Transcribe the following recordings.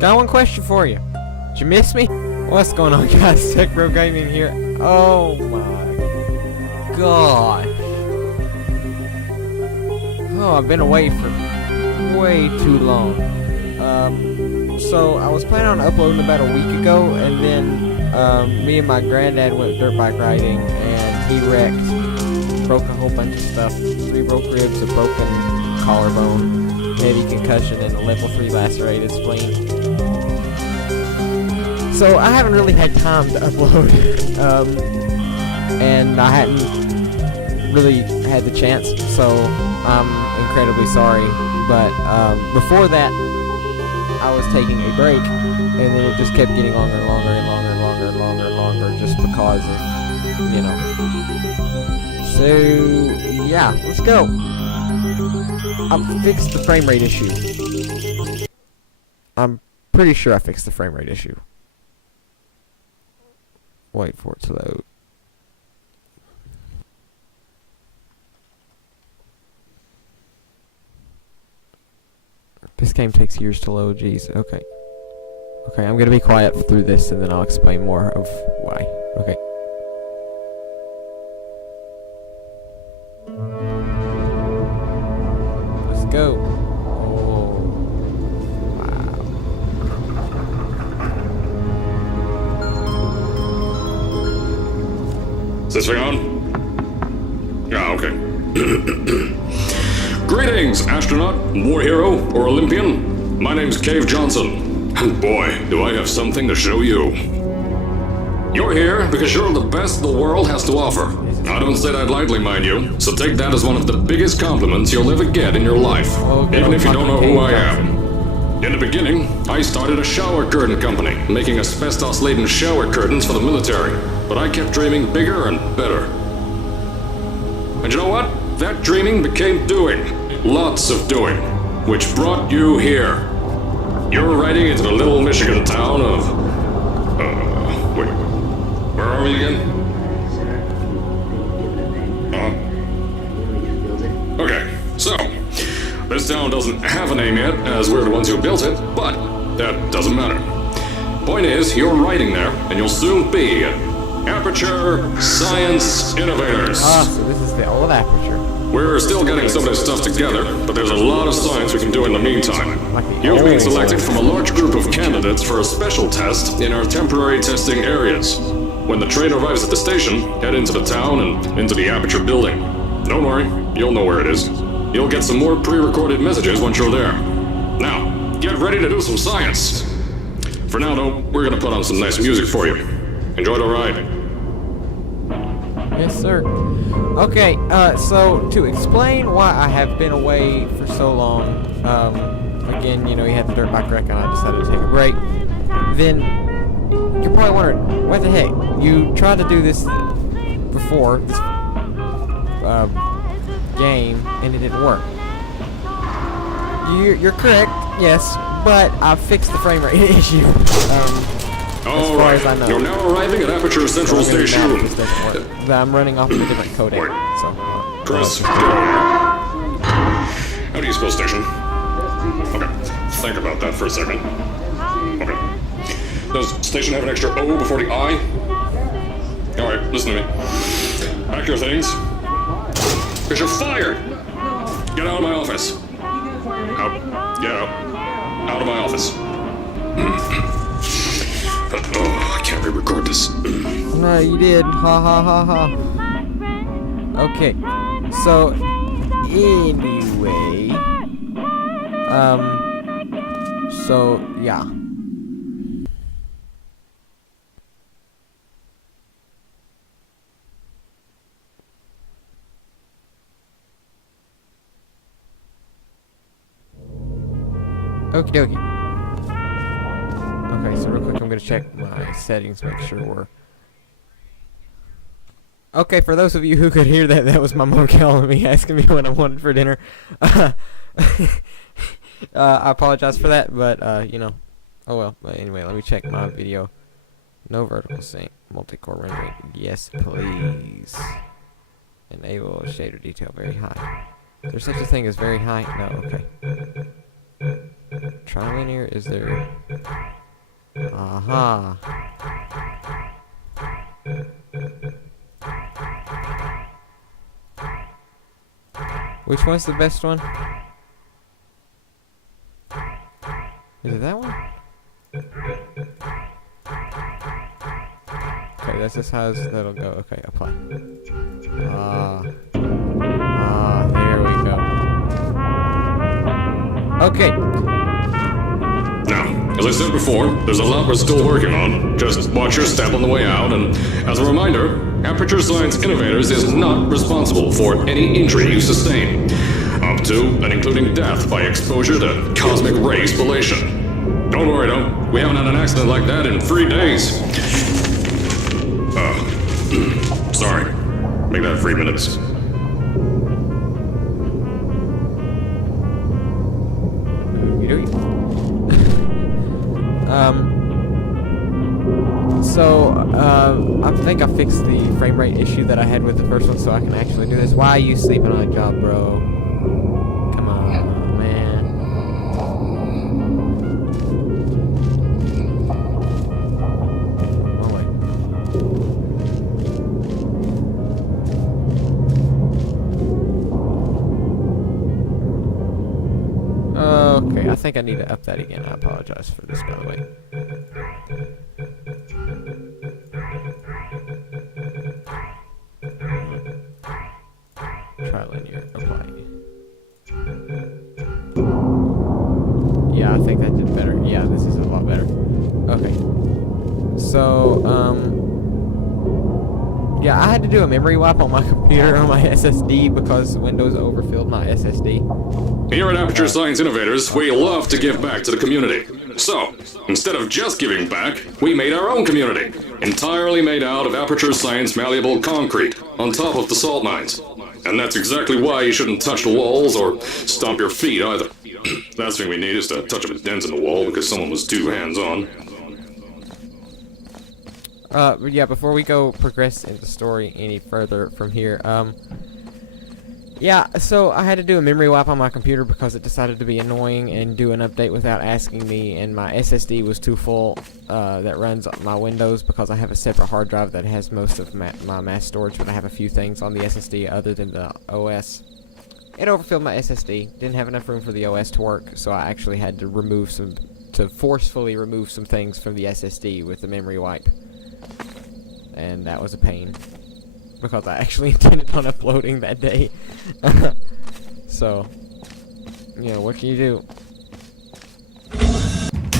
Got one question for you. Did you miss me? What's going on, guys? Tech Bro Gaming here. Oh my gosh. Oh, I've been away for way too long. So I was planning on uploading about a week ago, and then me and my granddad went dirt bike riding, and he wrecked, broke a whole bunch of stuff. 3 broke ribs, a broken collarbone, heavy concussion, and a level 3 lacerated spleen. So I haven't really had time to upload, and I hadn't really had the chance, so I'm incredibly sorry. But before that, I was taking a break, and then it just kept getting longer and longer and longer and longer and longer and longer, just because of, you know. So yeah, let's go. I fixed the frame rate issue. I'm pretty sure I fixed the frame rate issue. Wait for it to load. This game takes years to load, jeez. Okay. Okay, I'm gonna be quiet through this, and then I'll explain more of why. Okay. Let's go. Oh, wow. Is this thing on? Yeah, okay. Greetings, astronaut, war hero, or Olympian. My name's Cave Johnson, and boy, do I have something to show you. You're here because you're the best the world has to offer. I don't say that lightly, mind you, so take that as one of the biggest compliments you'll ever get in your life, even if you don't know who I am. In the beginning, I started a shower curtain company, making asbestos-laden shower curtains for the military, but I kept dreaming bigger and better. And you know what? That dreaming became doing. Lots of doing. Which brought you here. You're riding into the little Michigan town of... wait. Where are we again? Okay, so... This town doesn't have a name yet, as we're the ones who built it, but that doesn't matter. Point is, you're riding there, and you'll soon be Aperture Science Innovators. Ah, so this is the old Aperture. We're still getting some of this stuff together, but there's a lot of science we can do in the meantime. You've been selected from a large group of candidates for a special test in our temporary testing areas. When the train arrives at the station, head into the town and into the Aperture building. Don't worry, you'll know where it is. You'll get some more pre-recorded messages once you're there. Now, get ready to do some science. For now, though, we're gonna put on some nice music for you. Enjoy the ride. Yes, sir. Okay, so to explain why I have been away for so long, again, you know, you had the dirt bike wreck and I decided to take a break, then you're probably wondering, what the heck? You tried to do this before, this game, and it didn't work. You're correct, yes, but I fixed the frame rate issue, as far as I know. You're now arriving at Aperture Central Station. I'm running off of a different codec. So, Chris, how do you spell station? Okay, think about that for a second. Okay. Does station have an extra O before the I? Alright, listen to me. Pack your things. Because you're fired! Get out of my office. Out. Get out. Out of my office. Oh, I can't re-record this. No, you did. Ha ha ha ha. Okay. So, anyway. So, yeah. Okie dokie. Okay, so real quick, I'm gonna check my settings, make sure we're... Okay, for those of you who could hear that, that was my mom calling me, asking me what I wanted for dinner. I apologize for that, but, you know, oh well. But anyway, let me check my video. No vertical sync, multi-core rendering, yes please. Enable shader detail very high. Is there such a thing as very high? No, okay. Trilinear, is there... Aha. Which one's the best one? Is it that one? Okay, that's as high as that'll go. Okay, apply. There we go. Okay. Now, as I said before, there's a lot we're still working on. Just watch your step on the way out, and as a reminder, Aperture Science Innovators is not responsible for any injury you sustain, up to and including death by exposure to cosmic ray spallation. Don't worry though, we haven't had an accident like that in 3 days. Sorry. Make that 3 minutes. I think I fixed the frame rate issue that I had with the first one, so I can actually do this. Why are you sleeping on a job, bro? Come on, man. Oh, wait. Okay, I think I need to up that again. I apologize for this, by the way. Trilinear, apply. Yeah, I think that did better. Yeah, this is a lot better. Okay. So, yeah, I had to do a memory wipe on my computer on my SSD because Windows overfilled my SSD. Here at Aperture Science Innovators, we love to give back to the community. So, instead of just giving back, we made our own community, entirely made out of Aperture Science malleable concrete, on top of the salt mines. And that's exactly why you shouldn't touch the walls or stomp your feet either. Last thing we need is to touch up a dent in the wall because someone was too hands-on. But yeah, before we go progress in the story any further from here, yeah, so I had to do a memory wipe on my computer because it decided to be annoying and do an update without asking me, and my SSD was too full that runs my Windows because I have a separate hard drive that has most of my mass storage, but I have a few things on the SSD other than the OS. It overfilled my SSD, didn't have enough room for the OS to work, so I actually had to forcefully remove some things from the SSD with the memory wipe. And that was a pain, because I actually intended on uploading that day. So, you know, what can you do?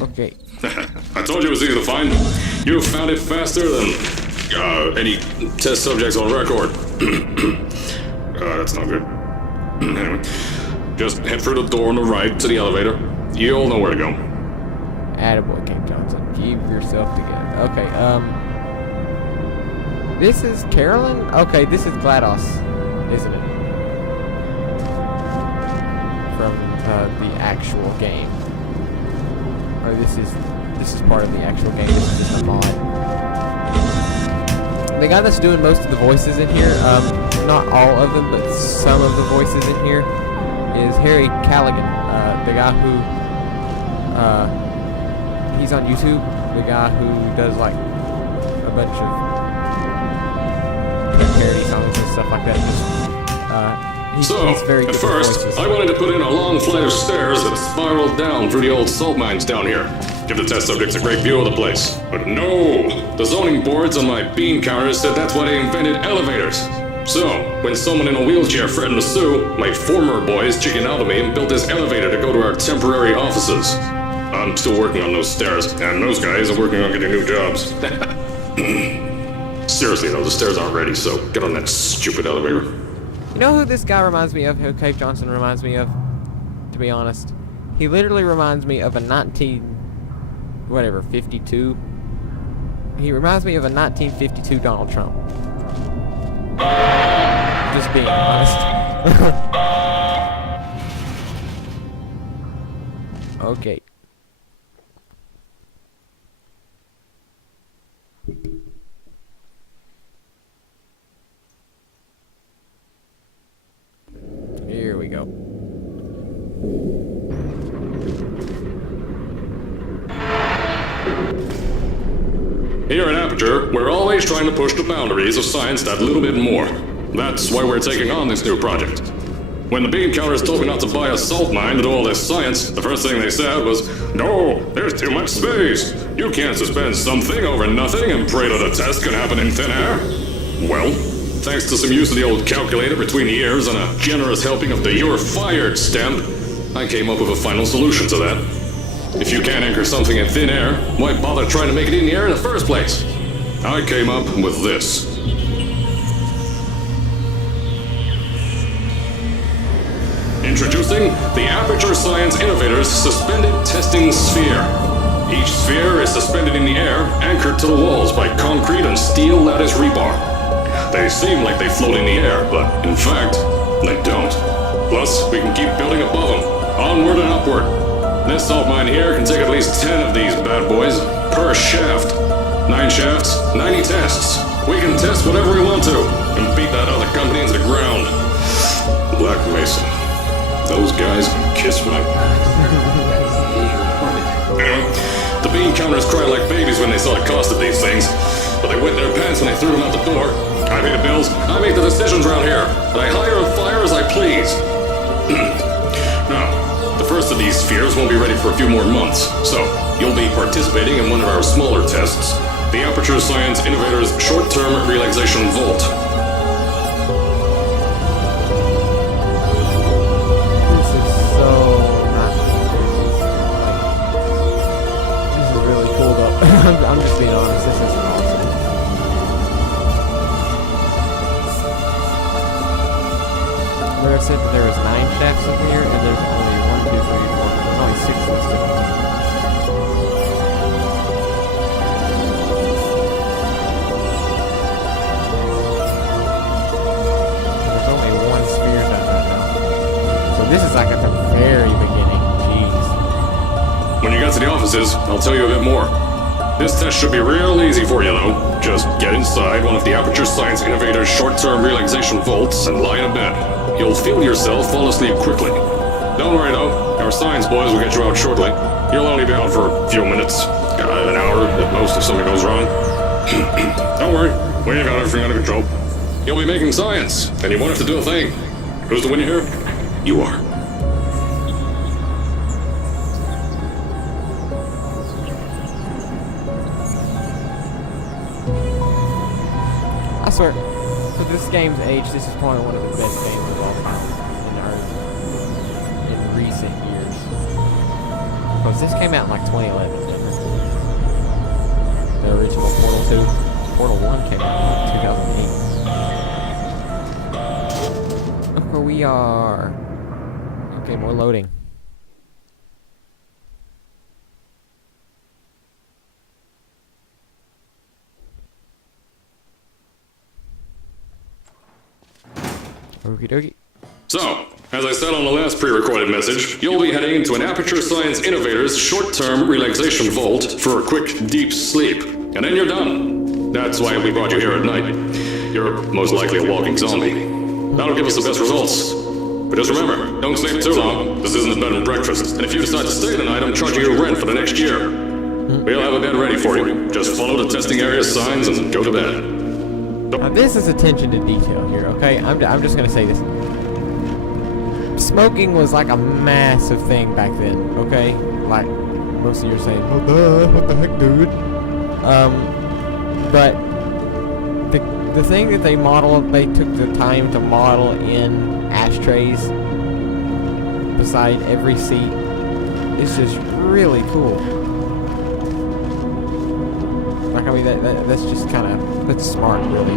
Okay. I told you it was easy to find. You found it faster than any test subjects on record. That's not good. Anyway, just head through the door on the right to the elevator. You'll know where to go. Attaboy, Cave Johnson. Keep yourself together. Okay, this is Carolyn? Okay, this is GLaDOS, isn't it? From the actual game. Or this is part of the actual game. This is just a mod. The guy that's doing most of the voices in here, not all of them, but some of the voices in here, is Harry Callaghan, the guy who, he's on YouTube, the guy who does like a bunch of parody songs and stuff like that. He's very good at first, I wanted to put in a long flight of stairs that spiraled down through the old salt mines down here. Give the test subjects a great view of the place. But no! The zoning boards on my bean counters said that's why they invented elevators. So, when someone in a wheelchair threatened to sue, my former boys chickened out of me and built this elevator to go to our temporary offices. I'm still working on those stairs, and those guys are working on getting new jobs. Seriously though, the stairs aren't ready, so get on that stupid elevator. You know who this guy reminds me of? Who Cave Johnson reminds me of? To be honest, he literally reminds me of a 52. He reminds me of a 1952 Donald Trump. Just being honest. Okay. Here we go. Here at Aperture, we're always trying to push the boundaries of science that little bit more. That's why we're taking on this new project. When the bean counters told me not to buy a salt mine to do all this science, the first thing they said was, "No, there's too much space. You can't suspend something over nothing and pray that a test can happen in thin air." Well, thanks to some use of the old calculator between the ears and a generous helping of the "you're fired" stamp, I came up with a final solution to that. If you can't anchor something in thin air, why bother trying to make it in the air in the first place? I came up with this. Introducing the Aperture Science Innovators Suspended Testing Sphere. Each sphere is suspended in the air, anchored to the walls by concrete and steel lattice rebar. They seem like they float in the air, but in fact, they don't. Plus, we can keep building above them, onward and upward. This salt mine here can take at least 10 of these bad boys per shaft. 9 shafts, 90 tests. We can test whatever we want to and beat that other company into the ground. Black Mesa. Those guys can kiss my... Anyway, the bean counters cried like babies when they saw the cost of these things, but they wet their pants when they threw them out the door. I pay the bills, I make the decisions around here, and I hire and fire as I please. Now, the first of these spheres won't be ready for a few more months, so you'll be participating in one of our smaller tests, the Aperture Science Innovators Short-Term Relaxation Vault. This is so not... This is really cool though. I'm just being honest, this is awesome. Where it said that there was 9 shafts up here, and there's only 1, 2, 3, 4. There's only 6 listed. There's only 1 sphere done right now. So this is like at the very beginning. Jeez. When you get to the offices, I'll tell you a bit more. This test should be real easy for you, though. Just get inside one of the Aperture Science Innovators short-term relaxation vaults and lie in a bed. You'll feel yourself fall asleep quickly. Don't worry, though. Our science boys will get you out shortly. You'll only be out for a few minutes. An hour at most if something goes wrong. Don't worry. We ain't got everything under control. You'll be making science, and you won't have to do a thing. Who's the winner here? You are. I swear, for this game's age, this is probably one of the best games of all time in recent years. Because this came out in like 2011, didn't it? The original Portal 2. Portal 1 came out in 2008. Look where we are. Okay, more loading. Okie dokie. So, as I said on the last pre-recorded message, you'll be heading into an Aperture Science Innovators short-term relaxation vault for a quick, deep sleep. And then you're done. That's why we brought you here at night. You're most likely a walking zombie. That'll give us the best results. But just remember, don't sleep too long. This isn't a bed and breakfast. And if you decide to stay tonight, I'm charging you rent for the next year. We'll have a bed ready for you. Just follow the testing area signs and go to bed. Now this is attention to detail here, okay? I'm just gonna say this. Smoking was like a massive thing back then, okay? Like, most of you are saying, what the heck, dude? But the thing that they took the time to model in ashtrays beside every seat is just really cool. Like, I mean, that's just kind of, that's smart, really.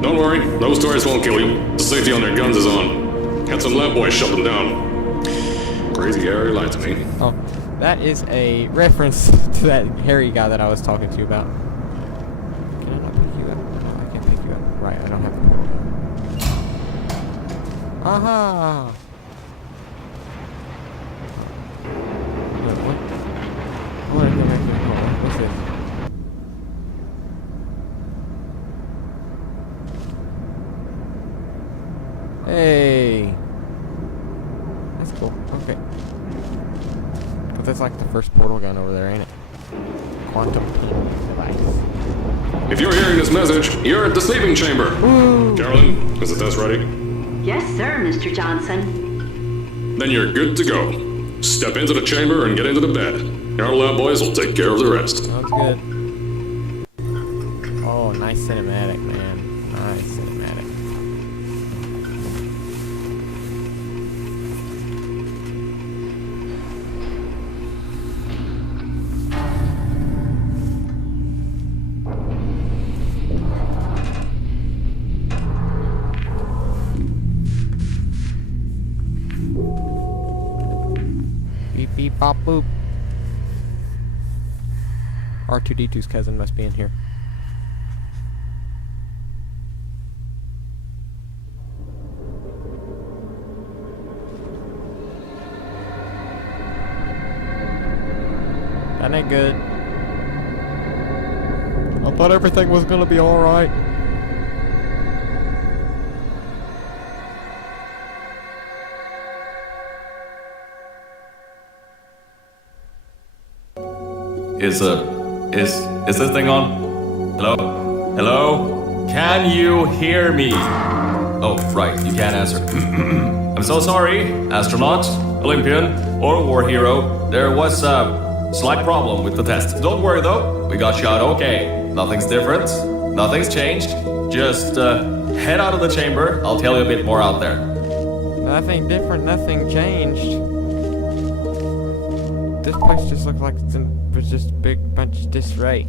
Don't worry, those tourists won't kill you. The safety on their guns is on. Had some lab boys shut them down. Crazy area lied to me. Oh, that is a reference to that hairy guy that I was talking to you about. Can I not pick you up? No, I can't pick you up. Right, I don't have the point. Aha! Wait, what? I want to go back to the corner. What's this? Hey! That's cool. Okay. But that's like the first portal gun over there, ain't it? Quantum pin device. If you're hearing this message, you're at the sleeping chamber. Ooh. Carolyn, is the test ready? Yes, sir, Mr. Johnson. Then you're good to go. Step into the chamber and get into the bed. Our lab boys will take care of the rest. Sounds good. Oh, nice cinematic, man. Nice cinematic. Beep beep bop boop. R2-D2's cousin must be in here. That ain't good. I thought everything was gonna be alright. Is this thing on? Hello? Hello? Can you hear me? Oh, right, you can't answer. I'm so sorry, astronaut, Olympian, or war hero. There was a slight problem with the test. Don't worry though, we got you out okay. Nothing's different, nothing's changed. Just head out of the chamber, I'll tell you a bit more out there. Nothing different, nothing changed. This place just looks like it's just a big bunch of disarray.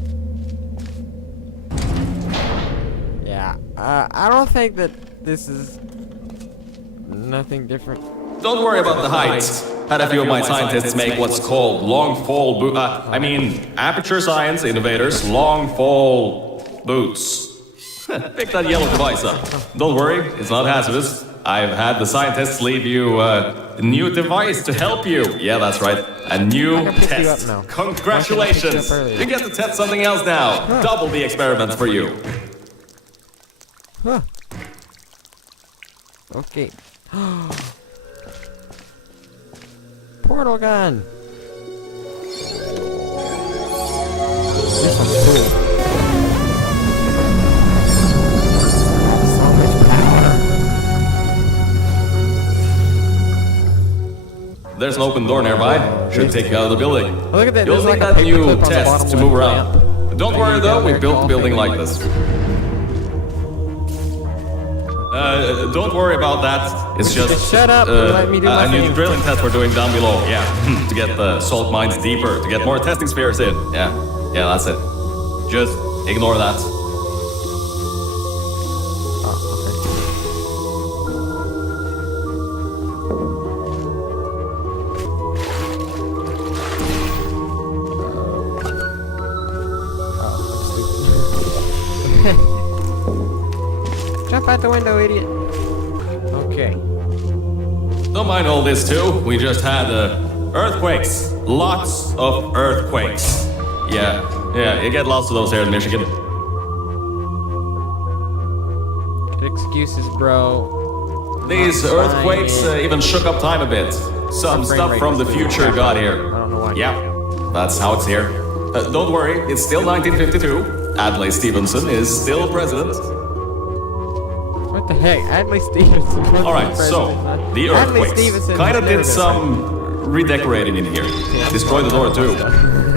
Yeah, I don't think that this is nothing different. Don't worry about the heights. Had a few of my scientists make what's called long fall aperture science innovators long fall boots. Pick that yellow device up. Don't worry, it's not hazardous. I've had the scientists leave you a new device to help you. Yeah, that's right. A new test. Congratulations! You get to test something else now. Huh. Double the experiments for you. Huh. Okay. Portal gun. This one's cool. So much power. There's an open door nearby. Should take you out of the building. Oh, look at that. You'll There's need like a that new paperclip on the test bottom to move left around. lamp. Don't worry though, we built the building like this. Don't worry about that. It's just shut up and let me do my a new thing. drilling test we're doing down below. Yeah, to get the salt mines deeper, to get more testing spheres in. Yeah, that's it. Just ignore that. Jump out the window, idiot. Okay. Don't mind all this too. We just had earthquakes. Lots of earthquakes. Yeah, you get lots of those here in Michigan. Good excuses, bro. These earthquakes even shook up time a bit. Some stuff from the future got here. I don't know why. Yeah, that's how it's here. Don't worry, it's still 1952. Adlai Stevenson is still president. What the heck? Adlai Stevenson. Alright, so, the earthquakes kind of did some redecorating in here. Destroy the door too.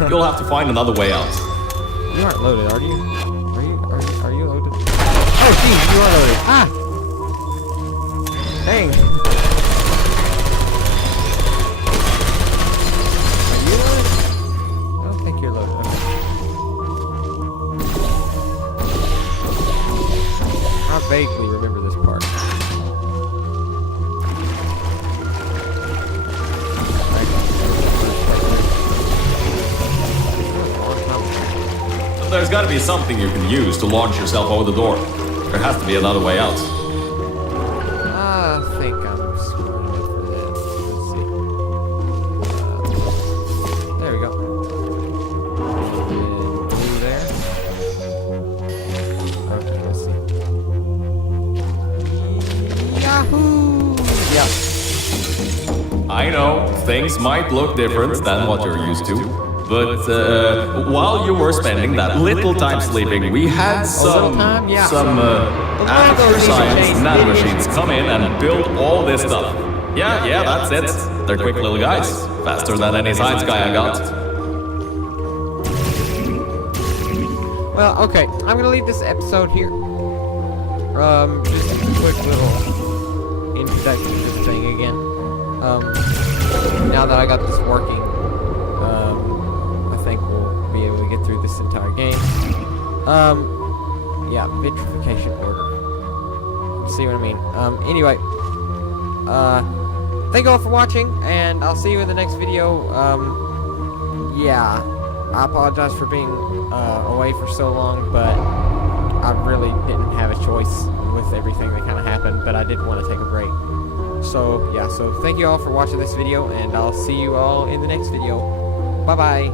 You'll have to find another way out. You aren't loaded, are you? Are you loaded? Oh, geez, you are loaded. Ah! Dang. Are you loaded? I don't think you're loaded. I vaguely remember this part. There's gotta be something you can use to launch yourself over the door. There has to be another way out. I think I'm smart enough for this. Let's see. There we go. And through there. Okay, let's see. Yahoo! Yeah. I know, things might look different than what you're used to. But while you were spending that little time sleeping, we had some aperture science nanomachines come in and build all this stuff. Yeah, that's it. They're quick little guys, faster than any science guy I got. Well, okay, I'm gonna leave this episode here. Just a quick little introduction to this thing again. Now that I got this working, I think we'll be able to get through this entire game. Yeah, vitrification order. See what I mean? Anyway, thank you all for watching, and I'll see you in the next video. Yeah, I apologize for being away for so long, but I really didn't have a choice with everything that kind of happened, but I did want to take a break. So, yeah, so thank you all for watching this video, and I'll see you all in the next video. Bye-bye.